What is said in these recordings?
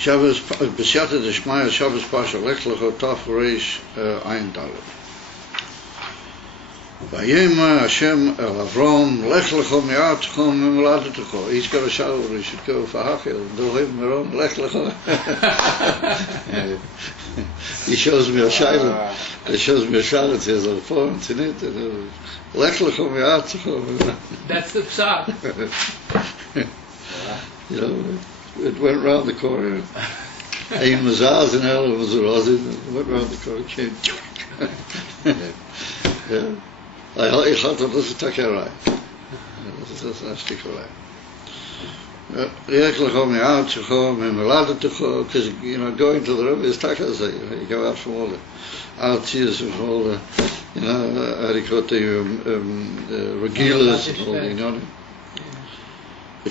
Shabbos, B'Siyata D'Shmaya, Shabbos Pasha, Lech Lecha, Taf Reish, Ayin Dalet. Vayema Hashem El Avram, Lech Lecha Mi'atcha Mimoladetecha. He's got a shower, he should go for Hachel, Dolev Meron, Lech Lecha. He shows me a shaila. He shows me a shaila. It says, Lech Lecha Mi'atcha. That's the pshat. You know, it went round the corner. Ein Mazaz and El Mazurozin went round the corner, came. Yeah. I thought that was a takerai. That's not takerai. Because, you know, going to the river is takas. You go out from all the artias and all the, you know, regilas and all the, you know. The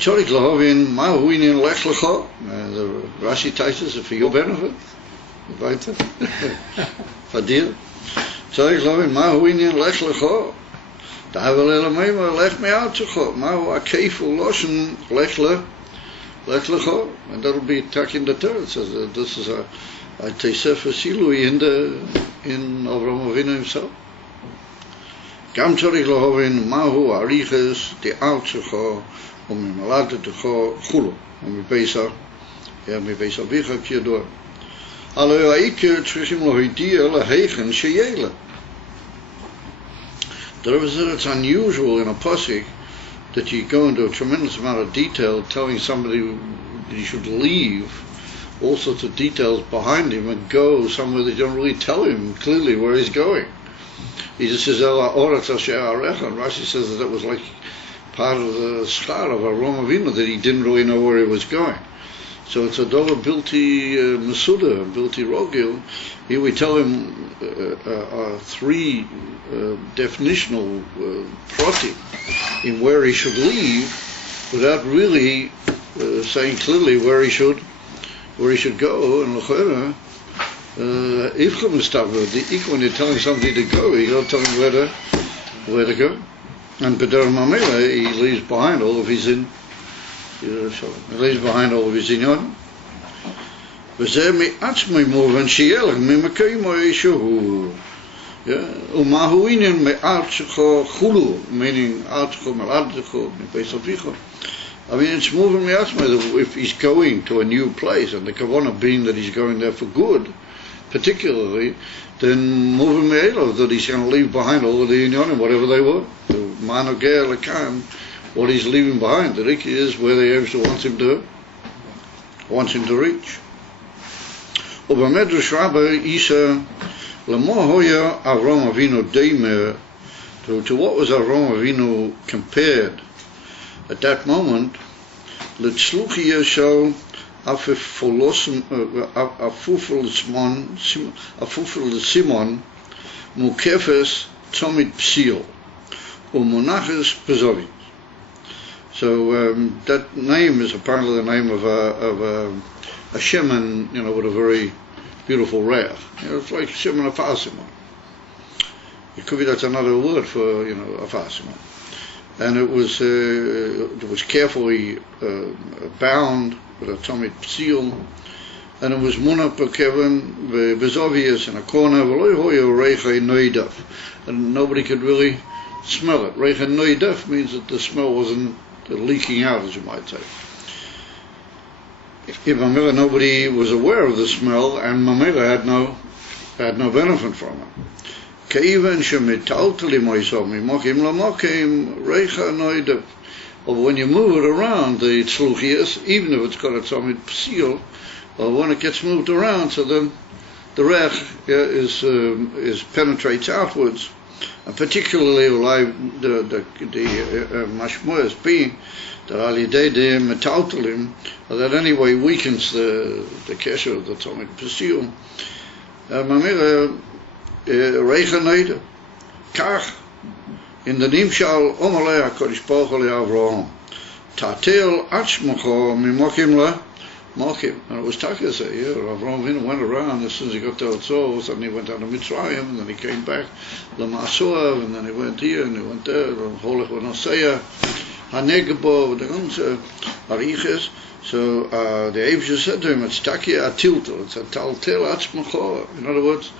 Rashi titles are for your benefit. Weiter. Fadir. Tzorich lovin, mahu inyan lech lecho. Davel elameima lech me'atzecho. Mahu akefu loshen lech lecho. And that'll be tak in the Torah. It says that this is a Tesefer Silui in Avraham Avinu himself. Gam tzorich lovin, mahu ariches de'atzecho. וממולדתך חולו, ומבייסה, מבייסה אביך כידוע. הלא העיקר צריכים להודיע להיכן שיהיה. The Rebbe said it's unusual in a pasuk that you go into a tremendous amount of detail telling somebody that he should leave all sorts of details behind him and go somewhere that you don't really tell him clearly where he's going. He just says, Ela oretz asher arecha, and Rashi says that was like part of the schar of Avraham Avinu, that he didn't really know where he was going. So it's a dover bilti mesuda, bilti rogil. Here we tell him three definitional proti in where he should leave, without really saying clearly where he should go. And l'chera, ifcham mistaver, when you're telling somebody to go, you don't tell him where to go. And B'der Mamela, he leaves behind all of his inyon. V'zeh mi'atzmei moven she'elech mi'makaymo yeshuhu. U'mahu inyan me'atzecho chulu, meaning atzecho me'ladzecho me'beis avicho. I mean, it's moving mi'atzmei, if he's going to a new place, and the kavanah being that he's going there for good, particularly, then moving me'elov, that he's going to leave behind all of the inyonim, whatever they were. Manogea lekam, what he's leaving behind. The Riki is where the Eivshter wants him to reach. Ubamedrash Rabba Isa Lamohoya Avraham Avinu Deimer, to what was Avraham Avinu compared at that moment? Litzluchia shel Afuful Simon Mukefes Tzomit Psil Umunachis Bezovit. So that name is apparently the name of a shemen, you know, with a very beautiful reach. You know, it's like shemen afasimon. It could be that's another word for, you know, afasimon. And it was carefully bound with a tzomit psil, and it was munach b'kevin bezovius in a corner, v'lo hoya reicha noidaf, and nobody could really smell it. Reicha noidaf means that the smell wasn't leaking out, as you might say. If Mamela, nobody was aware of the smell, and Mamela had no benefit from it. Keivan shemitaltali moisomi mokim lamokim reicha noidaf. Or when you move it around, the tzluchias, even if it's got a tzomit psil, or when it gets moved around, so then the rech is penetrates outwards, and particularly the mashmoyas being that al yidei de metaltalim, that anyway weakens the kesher of the tzomit psil. Mamira reicha noida kach. In the Nimshal Omalei HaKadosh Baruch Hu Avraham Tatel Atzmacho Mimokim La Mokim. And it was Takas, Avraham Avinu went around as soon as he got to Etzol, suddenly he went down to Mitzrayim, and then he came back L'Masuav, and then he went here and he went there, Holech V'Noseya, Hanegebo, the ganze Ariches. So the Eibusher said to him, it's Takia Atilto, it's a Taltel Atzmacho. In other words,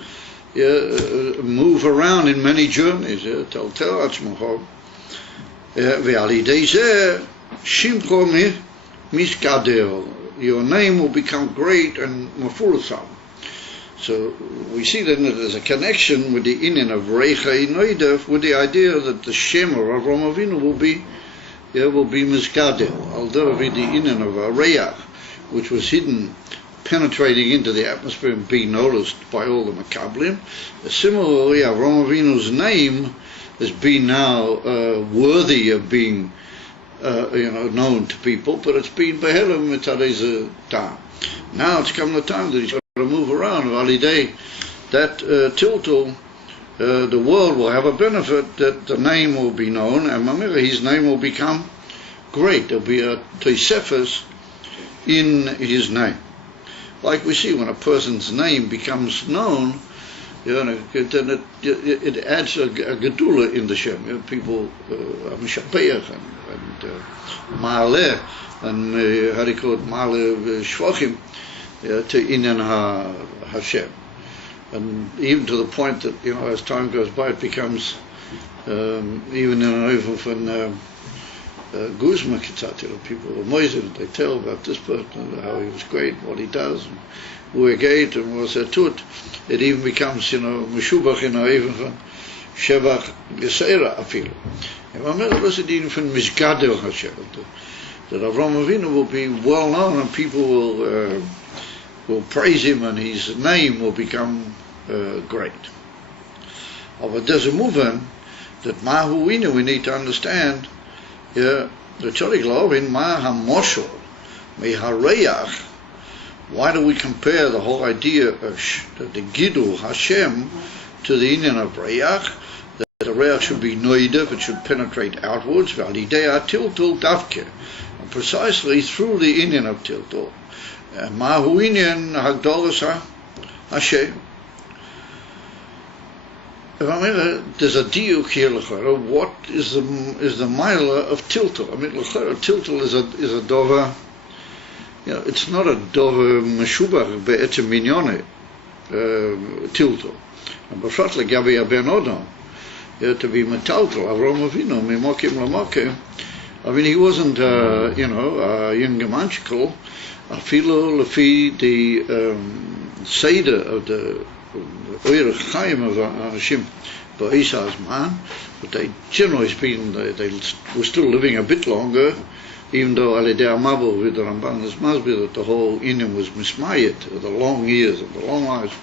move around in many journeys, Taltel Atzmacho. Ve'alidei zeh, Shimcho Miskadel. Your name will become great and mafurasam. So we see then that there's a connection with the inyan of Reicha Inoidev with the idea that the Shem of Avraham Avinu will be Miskadel. Although the inyan of Reach, which was hidden, penetrating into the atmosphere and being noticed by all the Makablim. Similarly, Avraham Avinu's name has been now worthy of being known to people, but it's been behelem mitzadei time. Now it's come the time that he's got to move around. Validay, that tiltul, the world will have a benefit that the name will be known, and Mamira, his name will become great. There'll be a tosefes in his name. Like we see when a person's name becomes known, then it adds a gedula in the Shem. People, Mishapeach and Ma'aleh, and how do you call it, Ma'aleh Shvachim, to Inyan Hashem. And even to the point that, as time goes by, it becomes, even in an over from Guzma Kitzat, people are amazing, they tell about this person, how he was great, what he does, and we're great, and what's that to it. It even becomes, Meshubach, even from Shevach Geseira Afilu. And Mamela was it even from Mishgadel Hashem, that Avraham Avinu will be well known and people will praise him and his name will become great. But there's a movement that Mahuinu we need to understand. The Tzodik Lovin Ma HaMoshel Mehareach. Why do we compare the whole idea of the Gidul Hashem to the inyan of Reach? That the Reach should be noidev, it should penetrate outwards. Validei Tiltul Davke, and precisely through the inyan of Tiltul. Mahu inyan Hagdolas Hashem. There's a diuk here, what is the milah of Tiltul? Tiltul is a dover. It's not a dover meshubach be'etzem minyone Tiltul. And b'frat legabi ben Odom, to be metaltal Avraham Avinu mimokim lamokim. I mean, he wasn't, a young gemanchikel. Afilu lefi the seder of the Oyer Chaim of Anashim Ba'isha's man, but they generally speaking they were still living a bit longer, even though Alidei Amabel with the Ramban is Masbir that the whole inyan was mismayet, the long years of the long lives,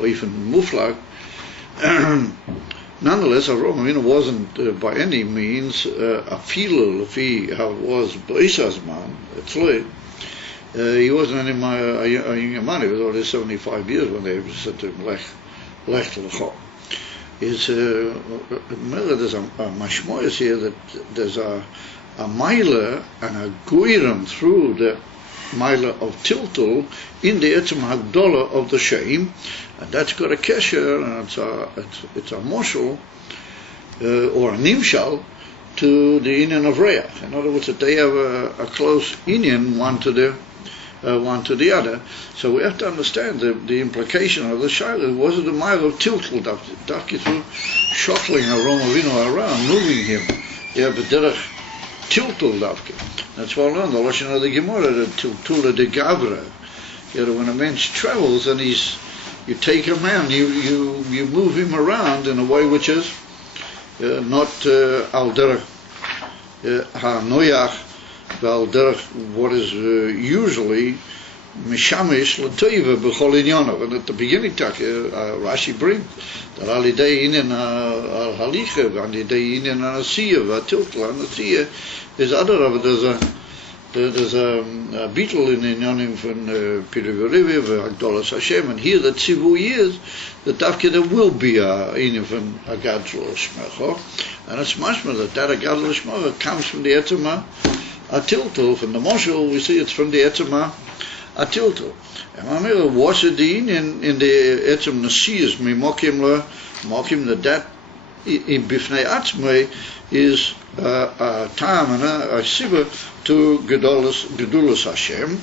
or even Muflag. Nonetheless, Avraham Avinu wasn't by any means a filo lefi how it was Ba'isha's man. He wasn't any a young man. He was already 75 years when they said to him, Lech Lecho. There's a mashmoyas here that there's a mila and a guiram through the mila of Tiltul in the etzem hagdola of the Shem, and that's got a kesher, and it's a moshel or a nimshal to the inyan of Reach. In other words, that they have a close inyan one to the other. So we have to understand the implication of the Shaila. Was it a mile of Tiltul Dafki through shuffling Avraham Avinu around, moving him? But derech Tiltul Dafki. That's well known. The Lashon of the Gemara, the Tiltul de Gavra. When a man travels and you take a man, you move him around in a way which is not al derech ha-noyach, what is usually mishamish l'toiva b'chol inyonav. And at the beginning, Rashi brings that alidei inyan halicha, alidei inyan anasiya, v'atiltla anasiya is other of it. There's a beetle in Inyanim from Pirivirivi, v'agdolas Hashem, and here the tzivu is that dafke there will be a inyan from agadol shmecha, and it's mashma that agadol shmecha comes from the etzema Atiltul. From the Moshel, we see it's from the Etzema Atiltul. And Mamira was it in the Etzem Nasiyas, Mimokim that in Bifnei Atzmei is a time and a siva to Gedulas Hashem.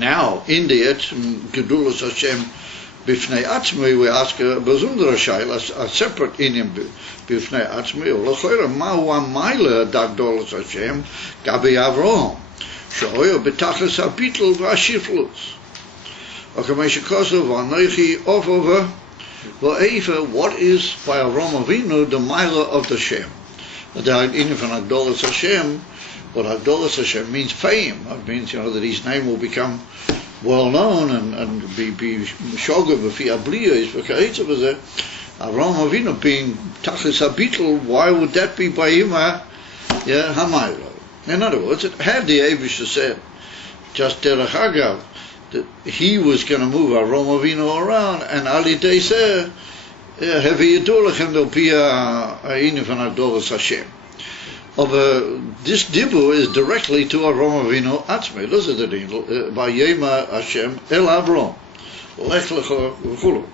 Now, in the Gedulas Hashem Bifnei Atzmei, we ask a besondere Shaila, a separate Indian Bifnei Atzmei, L'choira, Mahu HaMaila da Gedulas Hashem, Gabi Avraham, Shoyo Betachlis HaBitl VaShiflus. Okay, Meshikosu V'Anoichi Ofova V'Eifa, what is by Avraham Avinu the Maila of the Shem? The Indian from Gedulas Hashem, but Gedulas Hashem means fame. It means, that his name will become well known and be shoga b'fi abliya is v'ka'itza b'zeh. Avraham Avinu being tachlis habitl, why would that be by him? Hamaylo. In other words, had the Eibusha said just derech hagav that he was going to move Avraham Avinu around, and Ali Day said, "Hevi yidulachem, there'll be a inyan from Gedulas Hashem." This dibu is directly to Avraham Avinu Atzmei. Listen to the Vayema Hashem El Avram Lech Lecha V'chulu.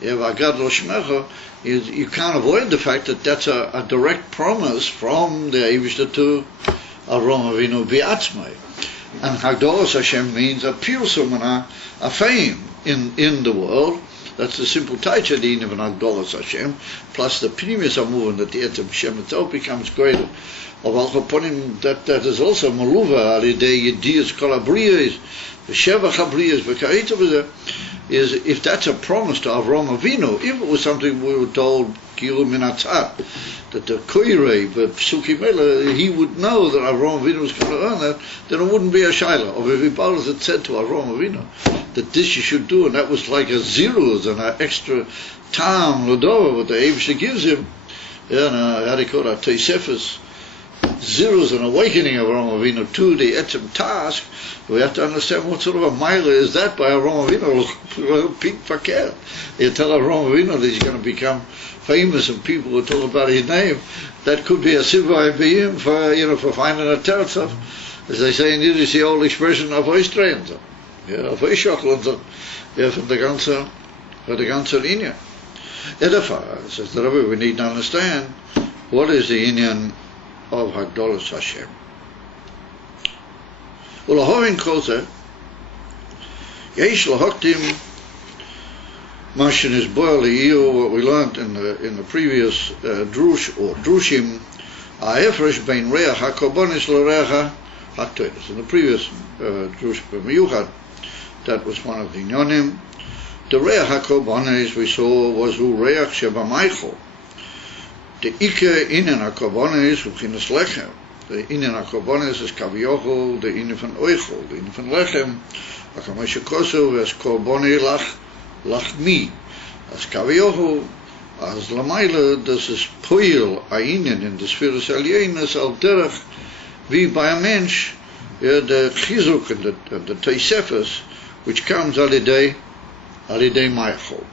V'agad Lo Shmecha. You can't avoid the fact that that's a direct promise from the Eibishter to Avraham Avinu B'Atzmei. And Gedulas Hashem means a pirsum and a fame in the world. That's the simple taitcha the inyan of Gedulas Hashem, plus the pnimis amuvan that the etzem Hashem itself becomes greater. Of al chaponim that is also maluva alidei yediyas kol habriyos, v'shevach habriyos v'ka'itza b'zeh, is if that's a promise to Avraham Avinu, if it was something we were told kilu min atzah, that the koirei v'psukim mele, he would know that Avraham Avinu was going to earn that, then it wouldn't be a shaila. Or if Ibalas had said to Avraham Avinu that this you should do, and that was like a ziruz and an extra tam l'dova what the Eibusha gives him, how do you call it, Teisefes, ziruz, an awakening of Avraham Avinu to the etzem task. We have to understand what sort of a mile is that by Avraham Avinu. Pink fakir. You tell Avraham Avinu that he's going to become famous and people will talk about his name. That could be a sivai beim for finding a teretz of, as they say in Yiddish, the old expression of oistrein, of oishochlen, from the ganze inyan. Therefore, says the Rebbe, we need to understand what is the inyan of Gedulas Hashem. Ulahovin koze, yesh lahoktim mashin is boil what we learned in the previous drush or drushim, ha'efresh bein reach hakobonis l'reach ha'toides. In the previous drush b'miyuchad, that was one of the inyonim. The reach hakobonis we saw was hu reach shebamaychol. The Ike inyan hakobonis v'chinas lechem. The inyan hakobonis is kaviyochol, the inyan van oichol, the inyan van lechem. Akamashe kosu as korboni lachmi. As kaviyochol, as lamaila, das is poil a inyan in the spheres alienes al derech, wie by a mensch, the chizuk and the teisefes, which comes alidei maichol.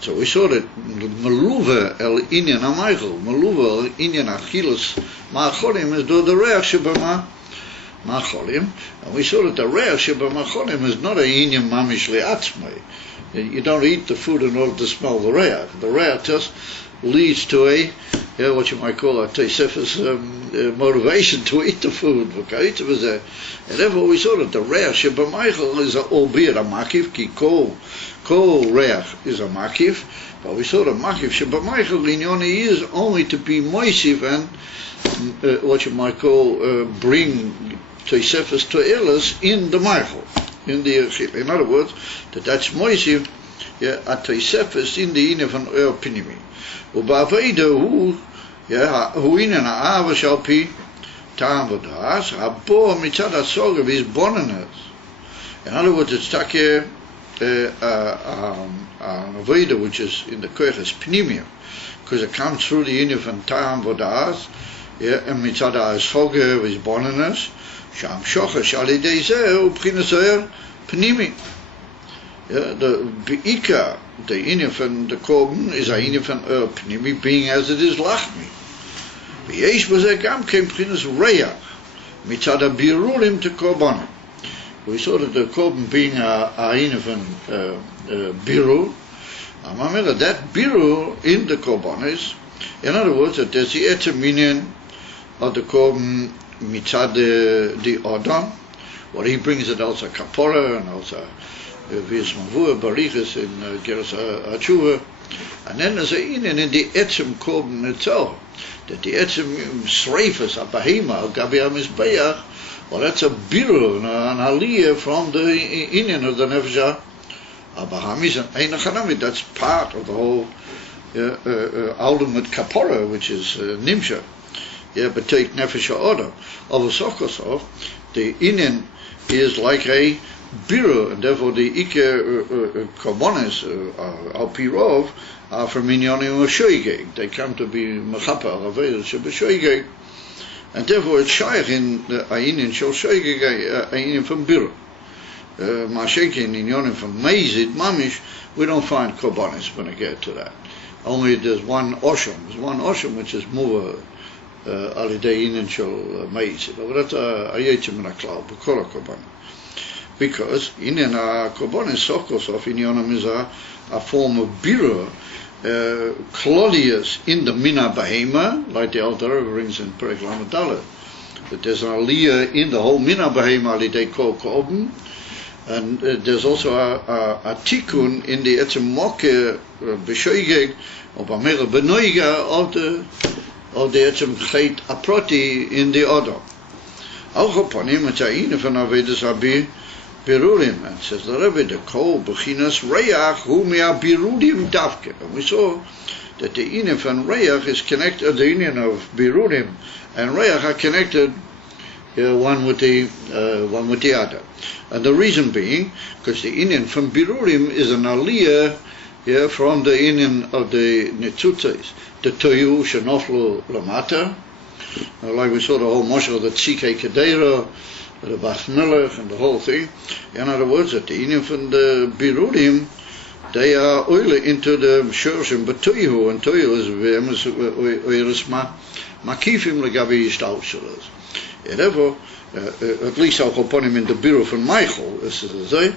So we saw that Meluva el inyan ha-maichel, Meluva el inyan achilas ma'acholim is do the reach sheba ma'acholim, and we saw that the reach sheba ma'acholim is not a inyan mamish le'atzmei. You don't eat the food in order to smell the reach. The reach just leads to a, what you might call a teisefes motivation to eat the food. And therefore we saw that the reach sheba ma'acholim is albeit a makif, ki kol reach is a makif, but we saw the makif sheba ma'achel linyoni is only to be moisiv and what you might call bring teisefes to'elas in the ma'achel, in the echil. In other words, that's moisiv a teisefes in the inyan van pinimi. Uba'aveda hu inyan ha'ava shal pi ta'am v'das habo mitzad ha'sogav is bonanas. In other words, it's takeh an avodah which is in the koiches pnimia, because it comes through the inyan van ta'am v'das, and mitzad ha'sogav is bonanas, sham shochesh alidei zeh u'bchinas oer pnimi. The beika, the inyan van the korban is a inyan van oer pnimi, being as it is lachmi. V'yesh b'zeh gam kem bchinas reach mitzad ha'birulim te korbanim. We saw that the korban being a inyan van biru, that biru in the korbanis In other words, that there's the etzem inyan of the korban mitzad the Adam, what he brings it also kapora and also Vias Mavua, Barichas in Geras Achuva, and then there's a inyan in the etzem korban itself, that the etzem sreifas abahima gabi hamizbeach, well, that's a biru, an aliyah from the inyan of the nefesh abahamis and ein chanamid. That's part of the whole ultimate kapora, which is nimsha. Yeah, but take nefesh ha'odam. Avosokosov, the inyan is like a biru, and therefore the ikar korbanos al pirov are from inyanim shoygeg. They come to be mechapa aravei shebeshoygeg, and therefore it's shaykh in the inyan shel shoygeg, inyan from biru. Mashenkin inyanim from mezid mamish, we don't find korbanos when I get to that. Only there's one osham. There's one osham which is more alidei inyan shel mezid. But that's a yetzim in a cloud, b'kol korban. Because inyan korbanos sokos of inyanim is a form of biru, Claudius in the mina bahema, like the Alter Rebbe brings in Perek Lamed Daled, that there's an aliyah in the whole mina bahema alidei kol korban. And there's also a tikkun in the etzem mokeh b'shoygeg or b'mera b'noiga of the etzem chet aproti in the odom. Auch uponim it's a inyan von avedus abi birurim, and says the Rebbe, the kol b'chinas reach hu mea birurim davke. And we saw that the inyan von reach is connected, the inyan of birurim and reach are connected one with the other. And the reason being, because the inyan from birurim is an aliyah from the inyan of the netzutzes, the toyu shenoflu lamata, like we saw the whole moshe of the tzikei kedera, the bas melech, and the whole thing. In other words, that the inyan from the birurim, they are oile into the shorshim b'toyu, and toyu is oiris makifim legabi yishtalshelos. Therefore, at least I'll upon him in the Biru from Michael, this is to say,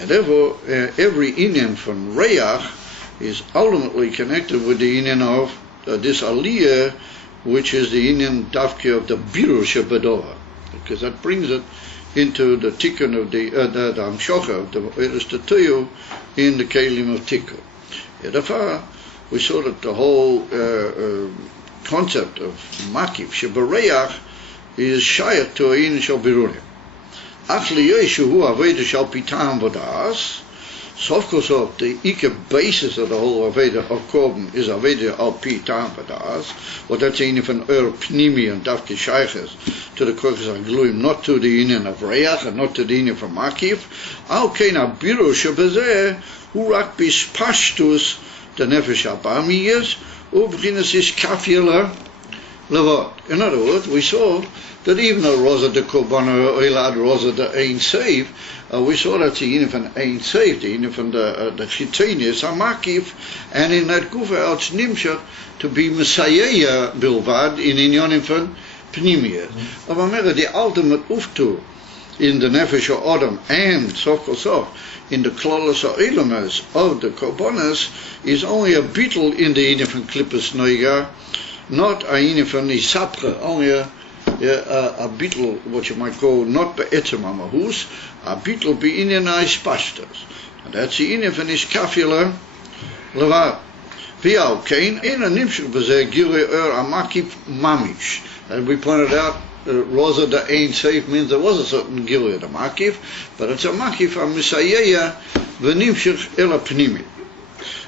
and therefore every inyan from Reach is ultimately connected with the inyan of this aliyah, which is the inyan davke of the Biru Shebadova, because that brings it into the tikkun of the amshocha of the Eres Tatuyu in the kelim of tikkun. Therefore, we saw that the whole concept of makif shebareach is shayach to a inyan shel birurim. Actually, Yeshu hu aveda shel pitam v'das. So of course, the ikar basis of the whole aveda of korban is aveda al pitam v'das. Well, that's a inyan from pnimi and davke shayches to the kochas agluim, not to the inyan of reach and not to the inyan from makif. Al kein abiru shebezeh hu rak bispashtus the nefesh abamiyas ubchinas is kafiyela. In other words, we saw that even though Rosa de Kobana Oilad Rosa de Ein Seif, we saw that the inyan from Ein Seif, the inyan from the Chitonius Hamakif, and in that Gufa Alts Nimshach to be Messiah Bilvad in inyanim from Pnimiyah. But the ultimate uftu in the Nefesh Adam and Sof in the Klolos Oilamas of the Kobonas is only a beetle in the inyan from Klippus Noiga, not a inyan from Nisapre, only a beetle, what you might call, not be'etzem amahus, a beetle be inyan pashtas. And that's the inyan from Iskafila levad. V'yal kein, in a nimshuk b'zeh gilui amakif mamish. And we pointed out, Rosa da Ein Seif means there was a certain gilui amakif, but it's a makif a misayaya v'nimshuk el pnimi.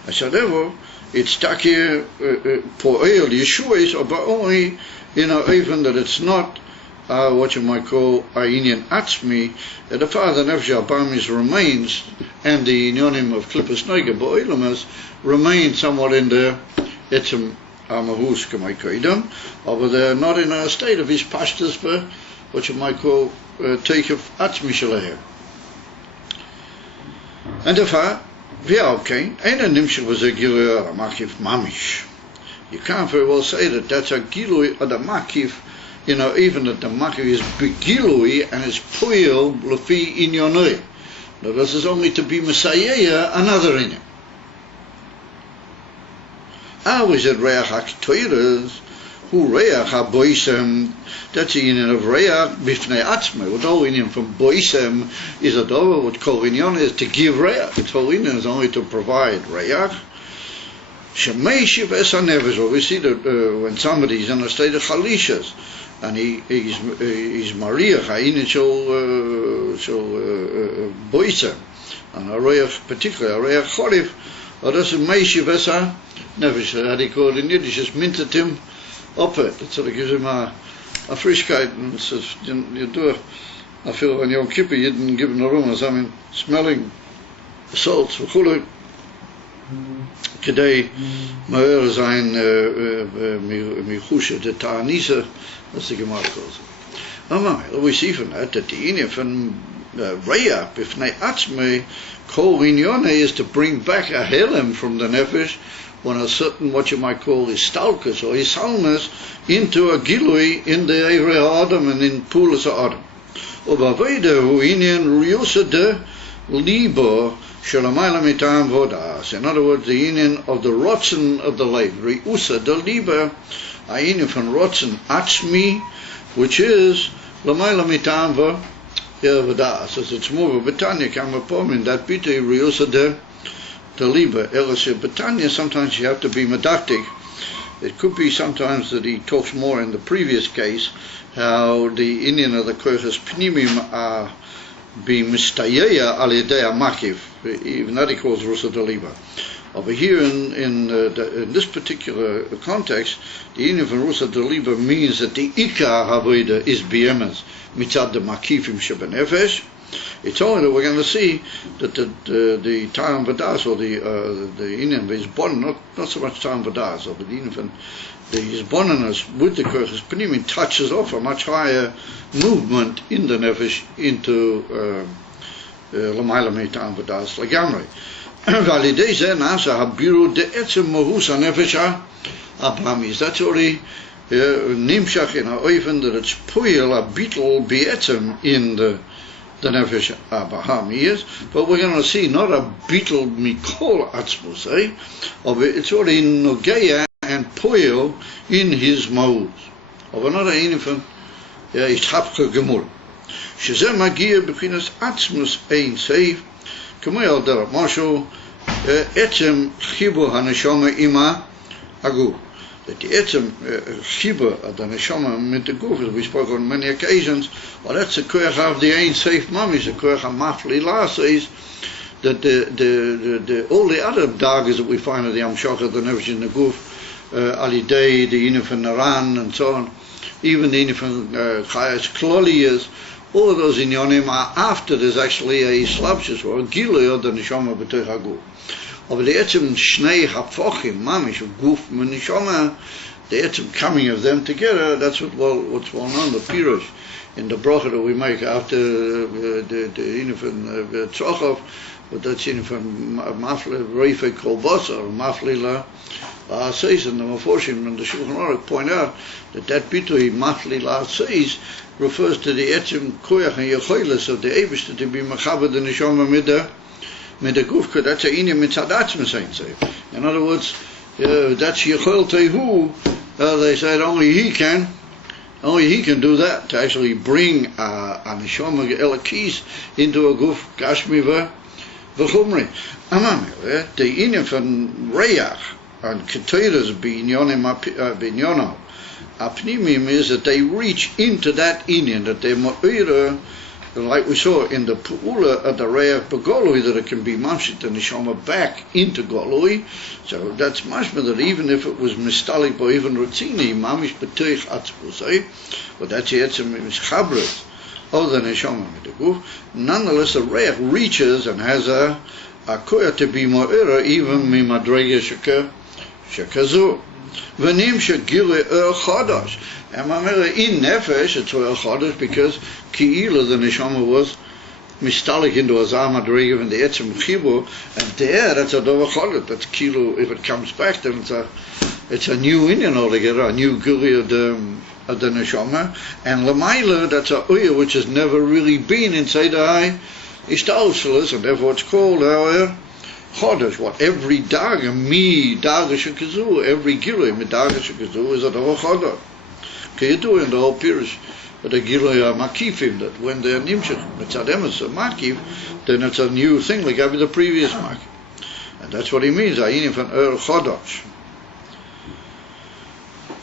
And so therefore, it's stuck here po'el Yeshua's, but only even that it's not what you might call a inyan atzmi, that the father nefesh abamis remains, and the inyanim of klippus noiga bo'elamas remain somewhat in the etzem amahus k'maykoidam, but they're not in a state of his pashtas, but what you might call take of atzmi shalehem. And therefore, okay, ain't a nimshach was a gilui makif mamish. You can't very well say that that's a gilui of the makif, even that the makif is begilui and is puil lefi inyonoi. Now this is only to be messiah another inyan. We said Reach HaKtoiras, who Reach HaBoisem, that's the union of Reach Bifnei Atzme. What whole union from Boisem is a dover, what Kol Inyan is to give Reach. Its whole union is only to provide Reach. Shemeishi V'esa Nefesh, well, we see that when somebody is in a state of Chalishas, and he's Maria, Ha'inin shel Boisem, and a Reach, particularly a Reach Chorif, or that's a Meishi V'esa Nefesh, how they call it in Yiddish, just mintet him up it. It sort of gives him a frischkeit, and it says, you do I feel on Yom Kippur, you didn't give him a room, I mean, smelling salts, v'chulei, kedei ma'er sein michusha de ta'anisa, that's the Gemara calls it. We see from that the inyan from Reach b'fnei atzmei kol inyone is to bring back a helem from the nefesh when a certain, what you might call, istalkus or isalmus into a gilui in the Evrei Adam and in Pulas Adam. Ubaveda hu inyan riyusa de libo shalamayla mitam vodas. In other words, the inyan of the rotzen of the life. Riyusa de libo, a inyan from rotzen atzmi, which is lamayla mitam vodas. As it's more of a Betanya, Kamapom, in that bit, riyusa de Liba, Elisha Betanya, sometimes you have to be medactic. It could be sometimes that he talks more in the previous case, how the Indian of the Kochas Pnimim are being mistayeya al yedei makiv, even that he calls Rusa de Liba. Over here in this particular context, the Indian from Rusa de Liba means that the Ikar Havoida is Biemes, mitzad de makifim shebenefesh. It's only that we're going to see that the Ta'am Vadas, or the Inyan Vizbon, not so much Ta'am Vadas, but the Inyan, the Yizboninus with the Kochas Pnimin touches off a much higher movement in the Nefesh into L'mayla me Ta'am Vadas Lagamri. Validei Zeh Nasa Habiru de Etzem Mohus HaNefesh HaBahamis. That's already Nimshach in HaOifen, that it's Puyel a Beetle Be'etzem in the Nefesh HaBahamis, but we're going to see not a beetle mikol atzmus, it's already nogeya and poil in his mouth. Of another infant, ishapcha gemur. Shezeh magia bechinas atzmus ein seif, k'moyal derab mosho, etzem chibu haneshama ima agu. That the etzem chiba of the neshama mit the guf, as we spoke on many occasions, well, that's the koyach of the Ein Seif Mamish. The koyach of Mafli La says that the all the other dagas that we find of the Amshach, the nefesh in the guf, Alidei, the Inif and Naran, and so on, even the Inif and Chayas Kloliyas, all of those inyonim are after there's actually a slabshus or a gilui of the neshama b'toich haguf. Aber the etzem shnei hapfochim, mamish, guf menishoma, the etzem coming of them together, that's what's well known, the pirush, in the bracha that we make after the Inifan Tzachov, but that's Inifan Mafli, Reifei Kolbasa, or Mafli La says, and the Meforshim and the Shulchan Aruch point out that bitui Mafli La says refers to the etzem koyach and yechoilis of the Eibush to be mechaber the neshama mit der Gufka, that's a inyan mitzad atzmus ein seif. In other words, that's Yechol Tehu. They said only he can do that, to actually bring a neshama elakis into a guf gashmi v'chumri. The inyan from Reach and Keteiras b'inyono apnimim is that they reach into that inyan, that they ma'ira, like we saw in the Pu'ula of the Reach B'Golui, that it can be mamshit and neshama back into Golui. So that's mashma that even if it was mistalik or even rotzini, mamish b'teich atzbus, but that's yetzim mishchabret of the neshama mitaguf. Nonetheless, the Reach reaches and has a koya to be mo'ira even mimadrega shekazu. V'nim shegile chodosh. And in Nefesh, it's oil chodesh because Ki'ila, the neshama, was mistalik into a zah madrigav and the etzem chibu, and there that's a dova chodesh. That's kilo. If it comes back, then it's a new inyan altogether, a new gili of the neshama. And lamaila, that's a uya which has never really been inside the high ishtalshalas, and therefore it's called our Chodesh, what every daga, mi daga shekazu, every gilui, mi daga shekazu, is a whole Chodesh. Okay, you do in the whole Pirish, but the gilui are makifim, that when they're nimshach, mitzadem is a makif, then it's a new thing, like every the previous makif. And that's what he means, ayinim van Chodesh.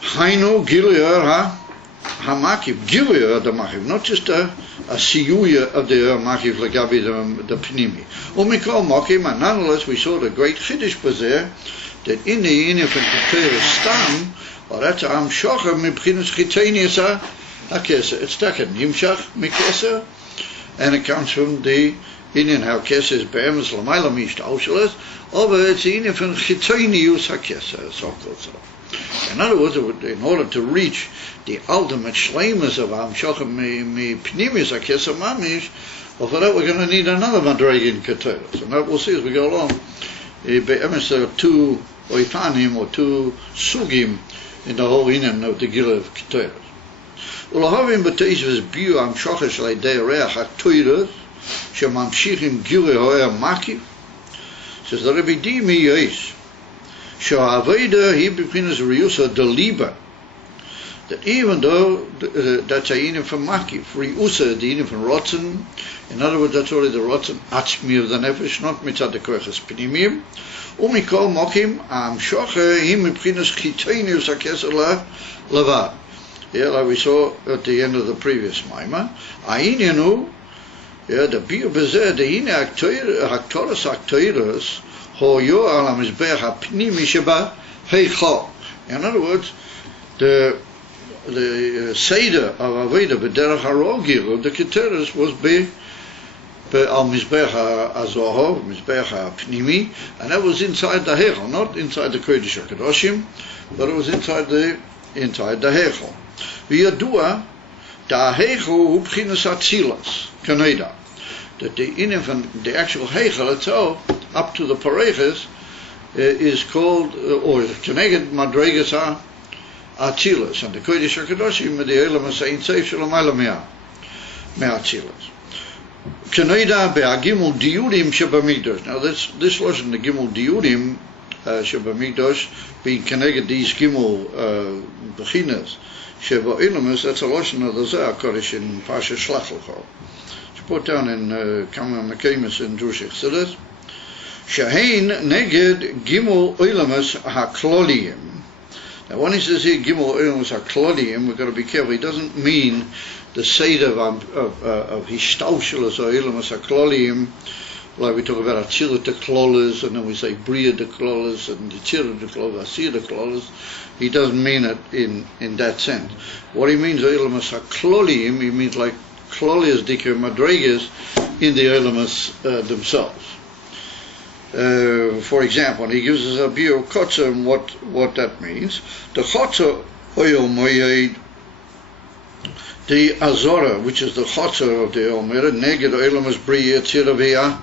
Hainu gilui ha-makif, gilui the makif, not just a siyuya of the makif legabi the pnimi. Umikol makif, and nonetheless we saw the great chiddush bazeh that in the inif and Keter stam, or that's am shocher mibchinas chitenius ha-keser. It's taken nimshach mikeser, and it comes from the inyan ha-keser is be'emes l'mayla mishtaushales, over it's the inif and chitenius ha-keser, so-called so. In other words, in order to reach the ultimate shleimus of Hamshachah mi pnimis hakesar mamish, well, for that we're going to need another madrega in Keteros, and that we'll see as we go along. Be'emes there are two oifanim or two sugim in the whole inyan of the Gila of Keteros. Ulahavim b'teisves biu Hamshachah shlei de'ereach ha'toiros shemamshichim Gila ho'er makiv. Says the Rebbe Dimi Yesh. Sho'aveda he beginners riusa deliba. That even though that's a yinim from makif, riusa the yinim from rotzen. In other words, that's already the rotzen atzmi of the nefesh, not mitzad the koiches pinimim. Umikol mokim am shoche him beginners chitenius hakesel levad. Yeah, like we saw at the end of the previous maima. Ayinyanu, yeah, the biur bezeh the yinim haktoras haktoras. In other words, the Seder of Aveda b'derech harogir of the Keteros was al Mizbech HaZohar, Mizbech HaPnimi, and that was inside the Heichal, not inside the Kodesh HaKadoshim, but it was inside the Heichal. V'yadua, da Heichal hu b'chinas Atzilas, Kaneda. That the actual Heichal itself, up to the Pareches, is called, or Keneged Madregas HaAtzilas, and the Kodesh HaKadoshim, the Elam HaSein Seif Shalamayla Me'Atzilas. Keneda Be'agimul Diyudim Shebamigdosh. Now this wasn't the Gimul Diyudim Shebamigdosh, being Keneged these Gimul Bechinas Sheba Ilamus, that's a lotion of the Zohar Kodesh in Pasha Shlach L'chol. Put down in Kamar Mekemis in Drush Chassidus. Shahein neged gimel oilamus hakloliyim. Now when he says here gimel oilamus hakloliyim, we've got to be careful. He doesn't mean the seder of hishtaushulus or oilamus hakloliyim, like we talk about Atzilus the klolas, and then we say Bria the klolas, and Yitzirah the klolas, Asir the klolas. He doesn't mean it in that sense. What he means oilamus hakloliyim, he means like Klolias dikir madregas in the elements themselves. For example, he gives us a view of Kotzer and what that means. The Chotzer Oyel Moyed, the Azora, which is the Chotzer of the Oyel Moyed, Neged Oyelamas Bria Yetzirah V'ya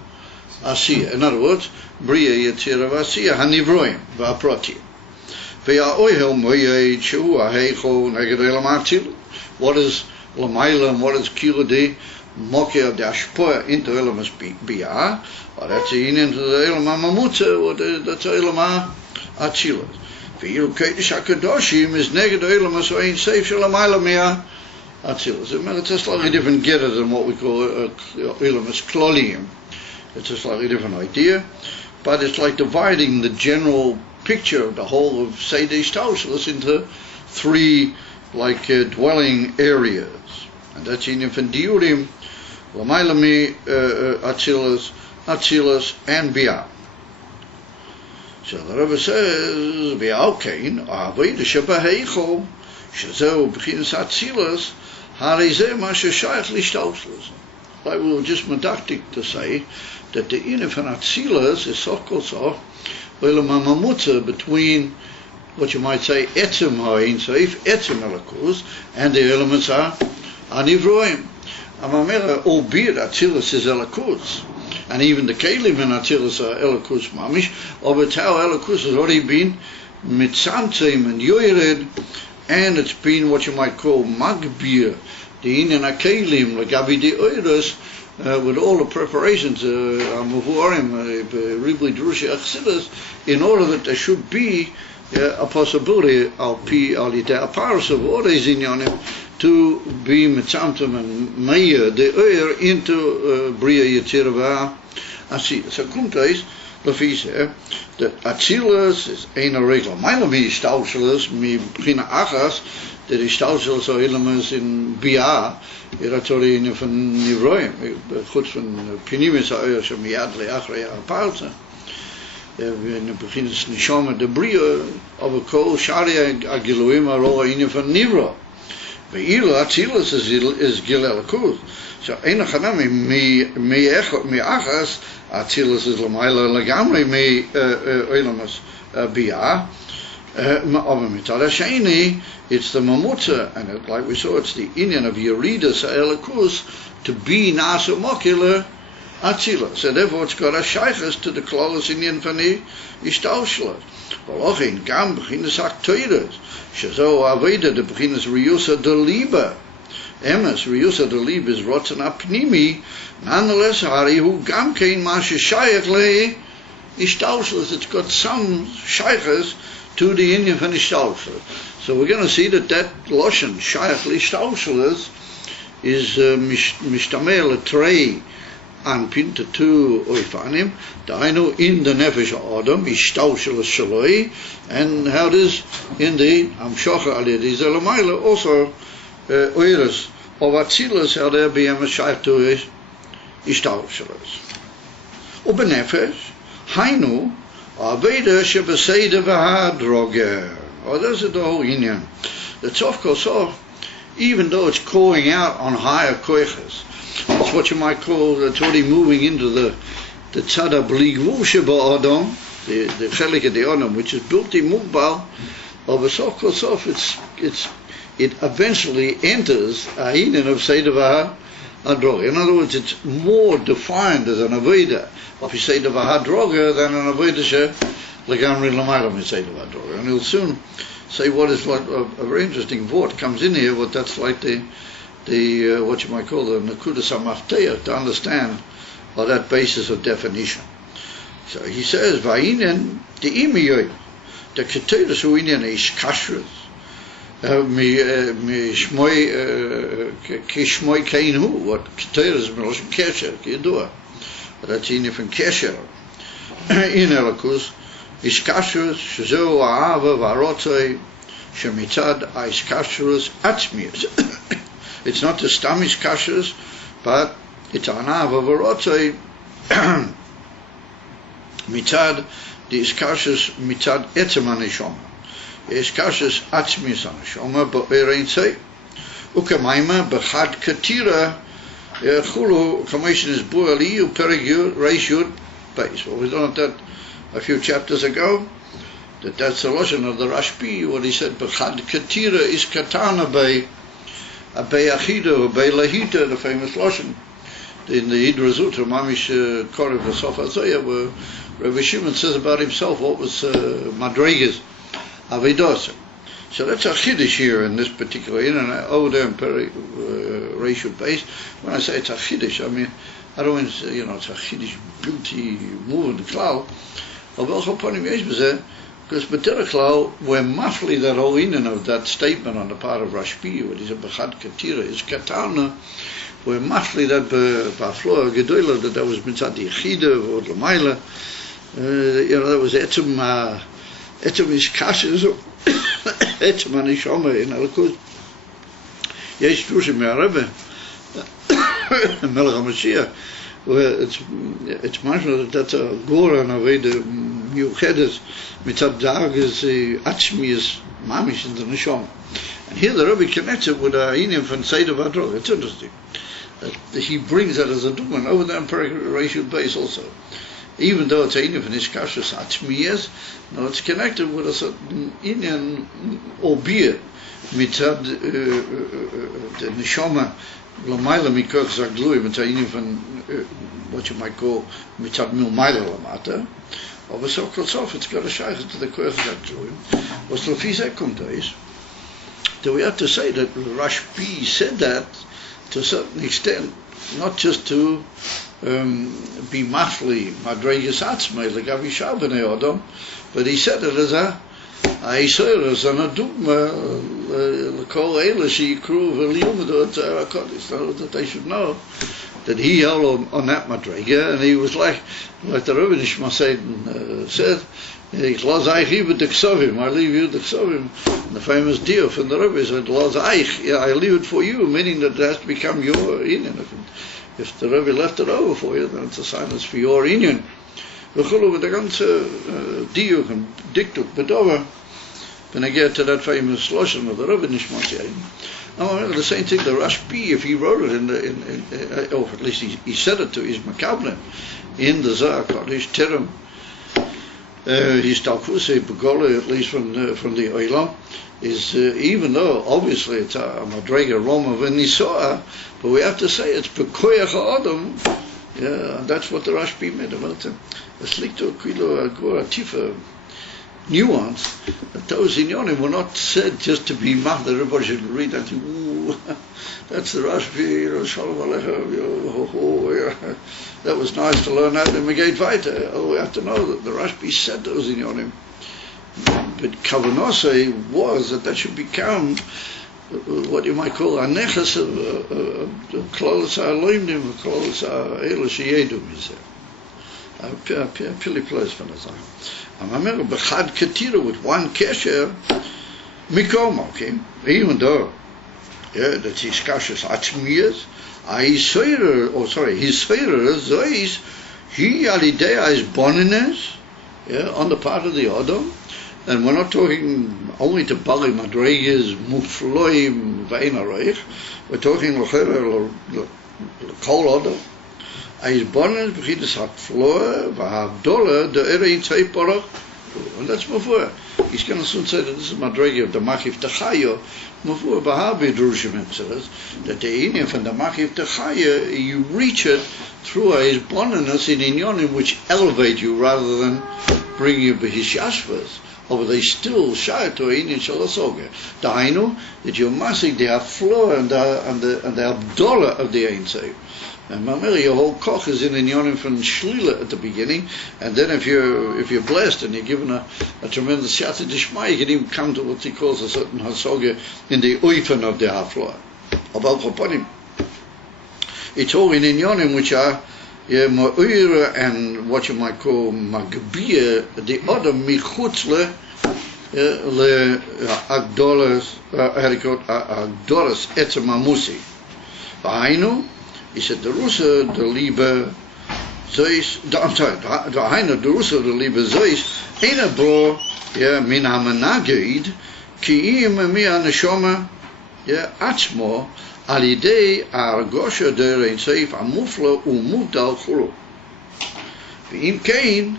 Asiya. In other words, Bria Yetzirah V'asiya Hanivroim V'aproti. V'ya Oyel Moyed Shu Aheicho Neged Oyelam Atzilut. What is Lamaila and what is Kiludi Mokia of the Ashpoa into Elamas Bia, or that's into the Elama Mamutza, or that's Elama Atzilas. V'yilu Kodesh HaKadoshim is neged Elamas Ein Seif Shalamaila Mea Atzilas. It's a slightly different getter than what we call Elamas Klolium. It's a slightly different idea, but it's like dividing the general picture of the whole of Seder Shtaushlis into three dwelling areas, and that's in Diurim, Lamailami, Atzilas, and Bia. So the Rebbe says, Bia'alkein, Aveda Shebaheicho, Shazeu B'chinas Atzilas, Harizeh Masha Shayach Lishtaushlis. Like we were just medactic to say that the inif and Atzilas is so-called Mamutza between what you might say, etzem ha'in seif, etzem elakus, and the elements are anivroim. Amamera, albeit Atzilus is elakus, and even the kelim in Atzilus are elakus mamish, of it's how elakus has already been mitzamtzim and yoyered, and it's been what you might call magbir, the inin hakelim, like abidi oiros, with all the preparations, in order that there should be a possibility to be mitzamtem and meir the oir into bria yitzirah asi. So kommt es, that Atzilus is eine Regel. Meine mi Staushelus, mi Prina Achas, der Staushelus so elements in Bia, Iratori in von Nivroim, goed van Pinimis Oyer, so miad leachre aparte. In het begin is Nishoma de Bria, aber Kol Sharia Agiluim Aroa in van Nivro. Ve'ilu Atzilus is Gil Elakuz. So eine Chanami mi Achas, Atzilus is Lamaila Lagamri me Oilamas Bia. Aber Mitzad Hasheni, it's the Mamutza, and like we saw, it's the Indian of Yeridas Elikus to be Nasa Mokila Atzilus. So therefore it's got a Shaykhas to the Klolos Indian Fani Ishtaushlas. Walochin Gam Beginnes Aktoides. Shazo Aveda de Beginnes Riusa de Liba. Emes Riusa de Liba is Rotten Apnimi. Nonetheless, Hari who Gam Kain Masha Shaykh Le Ishtaushlas. It's got some Shaykhas to the Indian van Ishtalshel. So we're going to see that Loshen, Shaykh L'Ishtalshel, is Mishtamel a tray and Pinta to Oifanim, Dainu in the Nefesh Adam, Ishtalshel Shaloi, and how it is in the Amshocha Aliyadi Zelamaila, also Oiras of Atzilas, how there be a Shaykh to Ishtalshel. Ubenefesh, Hainu, Aveda Shebeseda Vahadroger. Oh, that's the whole Indian. The Tzof Kosov, even though it's calling out on higher koiches, it's what you might call, it's already moving into the Tzada Bligvu Sheba Adam, the Chelik of the Adam, which is built in Mugbal, of a Tzof Kosov, it eventually enters a Indian of Seder Vahadroger. In other words, it's more defined as an Aveda of Seder Vahadroger than an Aveda She Lagamri Lamaylam is Seder Vahadroger. And he'll soon say what is what a very interesting word comes in here, what that's like the what you might call the Nakuda Samafteya, to understand on that basis of definition. So he says, Va'inen the imiyoy, the Keteris Uinian is kashrus. Kishmoy Kainu, what Keteris Melosh Kesher, Kidua. That's in from Kesher. In Elikus, Iskashrus, Shazo, Ahava, Varotzoi, Shemitzad, Iskashrus, Atzmius. It's not the Stam Iskashrus, but it's Ahava, Varotzoi, Mitzad, the Iskashrus, Mitzad, Etzeman Ishoma. Iskashrus, Atzmius Anishoma, but Berein Ukamaima, Bechad Katira, Chulu, Commission is Bualiu, Perigur, Reishud, base. Well, we learned that a few chapters ago, that's the Lashon of the Rashbi, what he said, Bechad Katira is Katana by Achida, by Lahita, the famous Lashon, in the Hidrazutra, Mamish Korev Sofa Zoya, where Rabbi Shimon says about himself what was Madrigas Avidosa. So that's a chiddush here in this particular, over there in racial base. When I say it's a chiddush, I mean, I don't mean, it's a chiddush beauty moving the cloud. Because B'terech Klau, we're muffly that whole inyan of that statement on the part of Rashbi, what he said, B'chad Katira, is Katana, we're muffly that B'afloa Gedoyla, that was Mitzad Yechida, or Lamaila, that was Etzum Ishkashes, Etzem Anishoma in Elikus. Yesh Drushim Me'arebe, Melech HaMashiach, where it's mashma that's a Gora and a way the Yuchedes Mitzad Dag is Atzmius Mamish in the Nishoma. And here the Rebbe connects it with a Indian from Seder Vahadroger. It's interesting. He brings that as a Duman over there in racial base also. Even though it's Indian from Ishkashus Atzmius, no, it's connected with a certain Indian, albeit Mitzad the Nishoma. Lamaila Mikok Zaglui, but Indian from what you might call Mitzad Milmaila Lamata. Over so close it's got a shaykh to the Koyach Zaglui. Was Lafizek Kuntais. Do we have to say that Rashbi said that to a certain extent not just to be mafli madregas atzmei legavi shar bnei adam, but he said it as a Aisoras and a dogma l'kol eila sheyikru v'liyumedu et Zohar HaKodesh, that they should know that he held on that madrega, and he was like the Rebbe Nishma said, Los Eich Ibe D'Ksovim, I leave you D'Ksovim, the famous deal from the Rebbe said, Los Eich, I leave it for you, meaning that it has to become your inyan. If the Rebbe left it over for you, then it's a sign it's for your inyan. V'chulu with the ganze diuk and diktuk bedover, when I get to that famous loshon of the Rebbe Nishma the same thing, the Rashbi, if he wrote it or at least he said it to his Makablim in the Zohar HaKodesh, Terem, his Talkusei Begola, at least from the Olam, is even though obviously it's a Madrega Roma V'Nisoa, but we have to say it's Bekoyach HaAdam. Yeah, and that's what the Rashbi made about it. Es liegt doch kilo agora tiefer nuance that those inyonim were not said just to be mad. Everybody should read that. Ooh, that's the Rashbi. Shalom Aleichem. That was nice to learn that in Megait Vaita. Oh, we have to know that the Rashbi said those inyonim. But Kavanose was that should become what you might call a nechas of Klolos HaLoimdim, Klolos HaEla Sheyedum, he said. A pili place for the time. And I remember Bechad Ketira with one kesher, Mikom, okay, even though, that his kashas atzmiyas, his soirer, zois, he alidea is bonines, on the part of the Adam. And we're not talking only to Bali Madregas, Mufloim, Vainareich. We're talking Kol Adam. His bonus begins at floor, Vahavdola, the Erein Tzeiporach. And that's Mufur. He's going to soon say that this is Madrega of the Machif Techayo. Mufur Bahabi Drushim says that the Indian from the Machif Techayo, you reach it through his bonus in Inyonim, which elevate you rather than bring you his Yashvas. But they still shy to Inyan Shalasoga. Dainu, that you're massing the floor and the Abdullah of the Ein Seif. And Mameli, your whole koch is in Inyonim from Shlila at the beginning, and then if you're blessed and you're given a tremendous Yata Dishma, you can even come to what he calls a certain Hasoga in the Uifen of the Hafloa. About Choponim. It's all in Inyonim which are Ma'ura and what you might call Magbia, the other Michutzle le Agdolas Agdolas Etzemamusi. Vainu, he said the Russa, the Liebe Zeus, I'm sorry, the Hainu, the Russa, the Liebe Zeus, Eina Bro, Min HaManagid, Ki Im Mi HaNeshama, Atzmo, Alidei Argosha der Ein Seif Amufla Umudal Chulu. V'im Kein,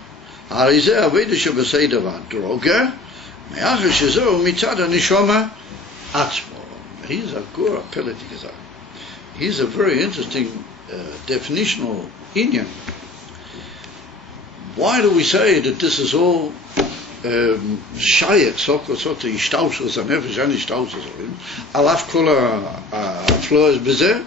Harizeh Aveda Shebeseda V'Droga, Me'achar Shezo Mitzad HaNeshama Atzmo. He's a Gura Peleti Gezak. He's a very interesting definitional Inyan. Why do we say that this is all Shayek, Sota, Ishtaushus, and Nefesh, Ishtaushus, Alaf Kola Flores Bezeh,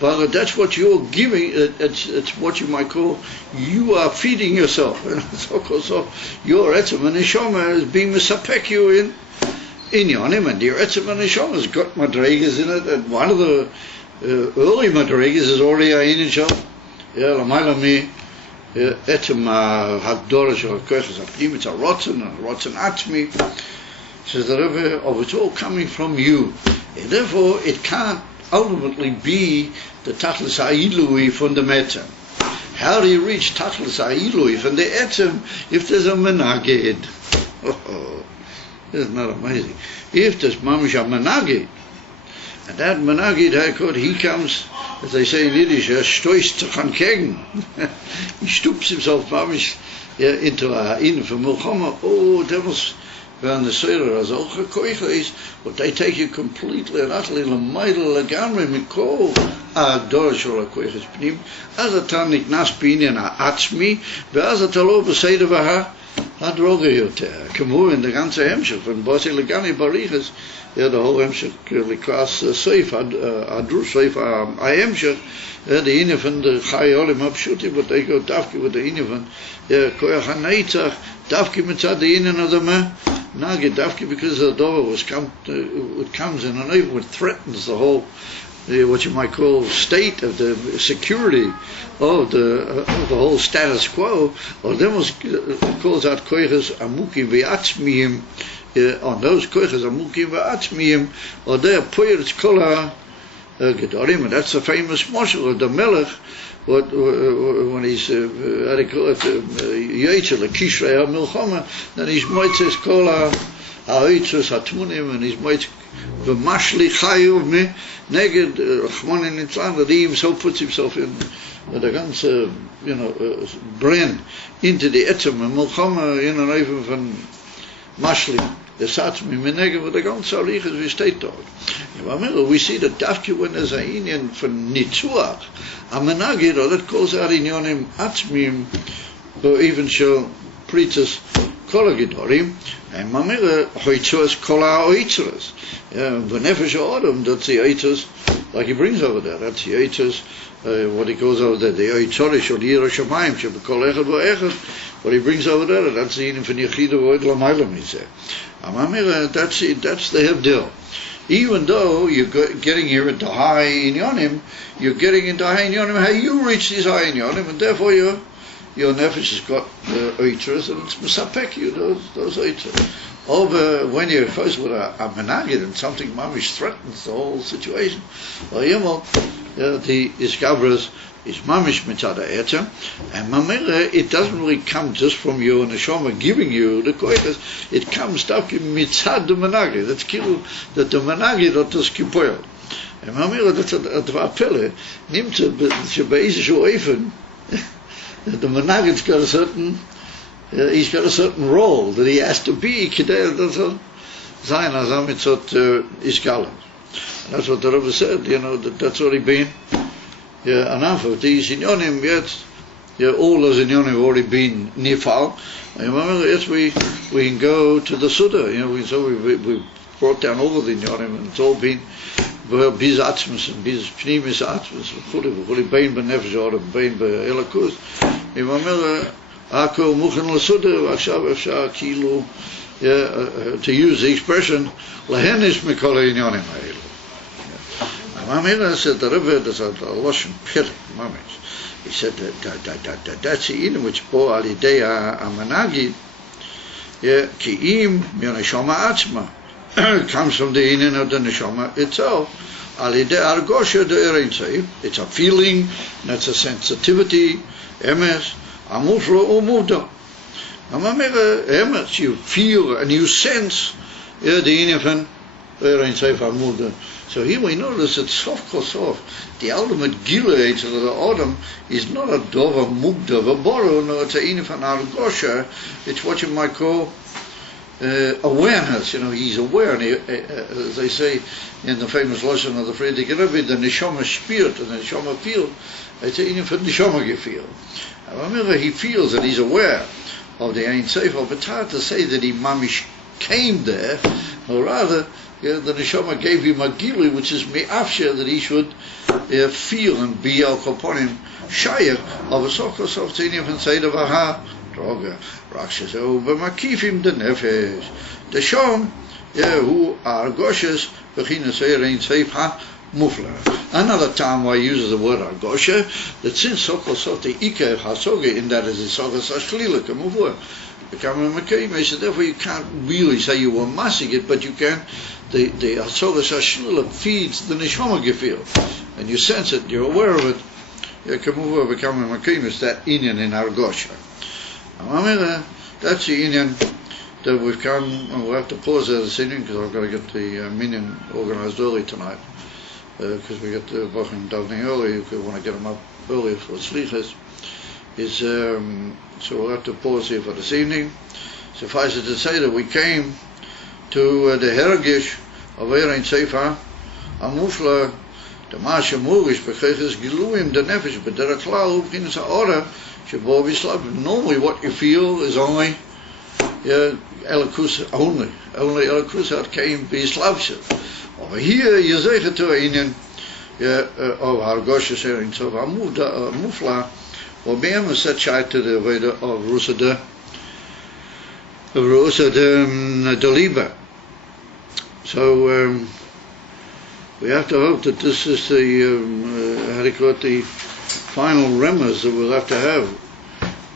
but that's what you're giving, it's what you might call, you are feeding yourself. So your Etzem and Neshama is being Misapek you in Yonim, and your Etzem and Neshama has got Madregas in it, and one of the early Madregas is already Ayin Shal, Lamayla Etem Hagdora Shal Kochas Apnim, it's a Rotzen Atzmi. Says the Rebbe, it's all coming from you. And therefore, it can't ultimately be the Tachlis Ha'ilui from the Metzem. How do you reach Tachlis Ha'ilui from the Etzem if there's a Menaged? Oh, isn't that amazing? If there's Mamish a Menaged, and that Menaged, he comes, as they say in Yiddish, stoist van kegen. He stoops himself mamish into a in for Milchama. Oh, that was when the Seder as auch gekoich is, but they take you completely and utterly l'maydel legamre mikol agdor shol hakoich pnim as a tanik nas binyan ha'atzmi ve'az atalo b'seder v'ha Droge יותר. כמו in der ganze Hemmschicht von Bosi Legani Bariches, der whole Hemmschicht Likras Seif, Adru Seif Hemmschicht, die eine von der Chai Olim Abschuti, but they go Davki with the eine von Koyach HaNeitzach, Davki mitzad the eine of the man, Nagi Davki because the door comes in and over, it threatens the whole what you might call state of the security of the whole status quo, or then was calls out koiches amukim ve'atzmiyim, on those koiches amukim ve'atzmiyim, or they poyers kola gedorim, and that's the famous mashal of the Melech, when he's how do you call it, Yetzel Kishrei HaMilchama, then he's moitzes kola ha'oitzos hatmunim, and he's moitzes v'mashli chayuv me neged Rachmana litzlan, that he himself puts himself in the ganze, brain into the etzem and milchama in an even van mashli the satzmi meneged with the ganze alichas we steht dort. We see that dafke when there's a inyan from nitzuach a menagid, or that calls out inyanim atzmim, or even shall preachers kol gedorim, and mamere hoitzos kol ha'oitzos. V'nefesh ha'adam, that's the oitzos, like he brings over there. That's the oitzos, what he calls over there, the oitzorish or the Yirah Shamayim, shebekol echad v'echad. What he brings over there, that's the inyan from Yechida v'oid l'maylam, he said. Mamere, that's the hevdil. Even though you're getting here into high inyanim, you're getting into high inyanim, how you reach these high inyanim, and therefore your nefesh has got oitras, and it's misapek you those oitras. Over when you're faced with a menagid and something mamish threatens the whole situation, well, the iskavras is mamish mitzada etzem, and mamela, it doesn't really come just from your neshama giving you the koitas. It comes stuff mitzad the menagid. That's kilu that the menagid or the skipoil. And mamela, that's a dvapele nimtze shebeizishu oifen. The menagid's got a certain. He's got a certain role that he has to be. Kidei zayin azam mitzot iskalim. That's what the Rebbe said. That's already been enough of these inyonim. Yet all those inyonim have already been nifal. Yes, we can go to the Suda. We brought down all of the inyonim, and it's all been biz atzmus and biz pnimis atzmus. V'chuli bein b'nefesh ha'adam, bein b'elakus. Ako muchen l'suda, v'achshav efshar kilu, to use the expression, lahenish mikol ha'inyonim ha'elu. Mamela said the Rebbe, there's a lashon pirik, mamish. He said that's the in which bo al yidei ha'managid, ki im neshama atzma, comes from the inyan of the neshama itself. Al yidei argosha de Ein Sof, it's a feeling, that's a sensitivity, emes, amufra umuda. Mamela emes, you feel and you sense the inyan from Ein Sof amuda. So here we notice that sof kosof, the ultimate gilei of the Adam is not a dova mugda v'boro, no, it's a inifan argosha. It's what you might call awareness. He's aware, and as they say in the famous lesson of the Friedrich Rebbe, the neshama spirit and the neshama feel. It's a inifan neshama gefeel. Remember, he feels that he's aware of the Ein Sof, but it's hard to say that he mamish came there, or rather, the neshama gave him a gili, which is me'afsher, that he should feel and be al kaponim shayach of a sokos of tziniv and say the vaha droga rakshas b'makifim the nefesh the shom who are goshes b'chinas Ein Sof ha mufla. Another time why he uses the word argosha, that since sokos of the ikar hasoga, in that is the sokos ashlila kamuvur becoming a makayim, so therefore you can't really say you were massing it, but you can. The Hatzogas HaShlila feeds the Neshama Gefil, and you sense it, you're aware of it. You can move over, become a Makim, it's that inyan in Argosha. That's the inyan that we've come, and we'll have to pause there this evening, because I've got to get the minyan organized early tonight, because we get the Bachim davening early, if we want to get them up early for Slichas. So we'll have to pause here for this evening. Suffice it to say that we came to the Hergish of Ein Sof Amufla, the Masha Murish, Becheches Giluim, the Nefesh, B'derech Klal, B'chinas Ha'ora, Shebo V'Slav. Normally what you feel is only Elikus only Elikus had came be Slavshe. Over here, you say it to Indian, of Hargosh saying so Mufla, or Bam is such a to the way of Rusada Deliba. So we have to hope that this is the final remez that we'll have to have.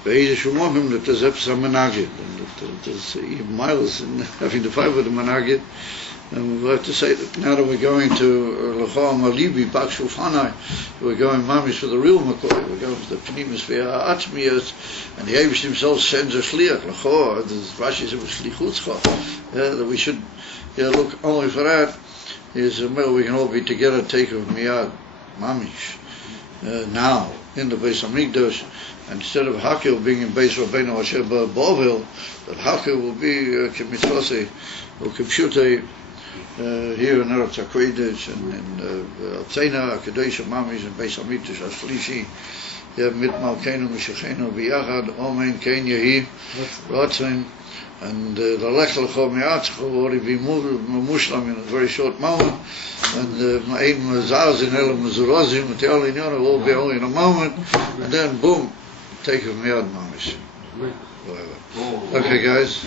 Be'ez Shemachim that there's some Menagid, and that there's even miles in having to fight with the Menagid. And we'll have to say that now that we're going to L'chol Malibi, Bakshu Fanai, we're going mamish for the real McCoy, we're going for the Pnimis Ve'ah Atzmiyas, and the Eibush himself sends a Shliach, L'chol, Rashi said, Shlichutzcha, that we should look only for that, is we can all be together, take of Miyad, mamish, now, in the Beis HaMikdash, instead of Hakel being in Beis Rabbeinu Asher Ba'Bovel, that Hakel will be Kemitzvase, or Kemshutei, here in Eretz HaKodesh and in Tzena, Kadosh Mamish and Beis HaMikdash HaShlishi, mit Malkeinu Meshachenu B'yachad, Omen Ken Yehi Ratzon, and the Lech Lecho Me'atzcha will already be Mushlam in a very short moment, and Ma'im Zazin Elam Zurozim, and the only Inyan will all be only in a moment, and then boom, take a Me'ad Mamish. Okay guys.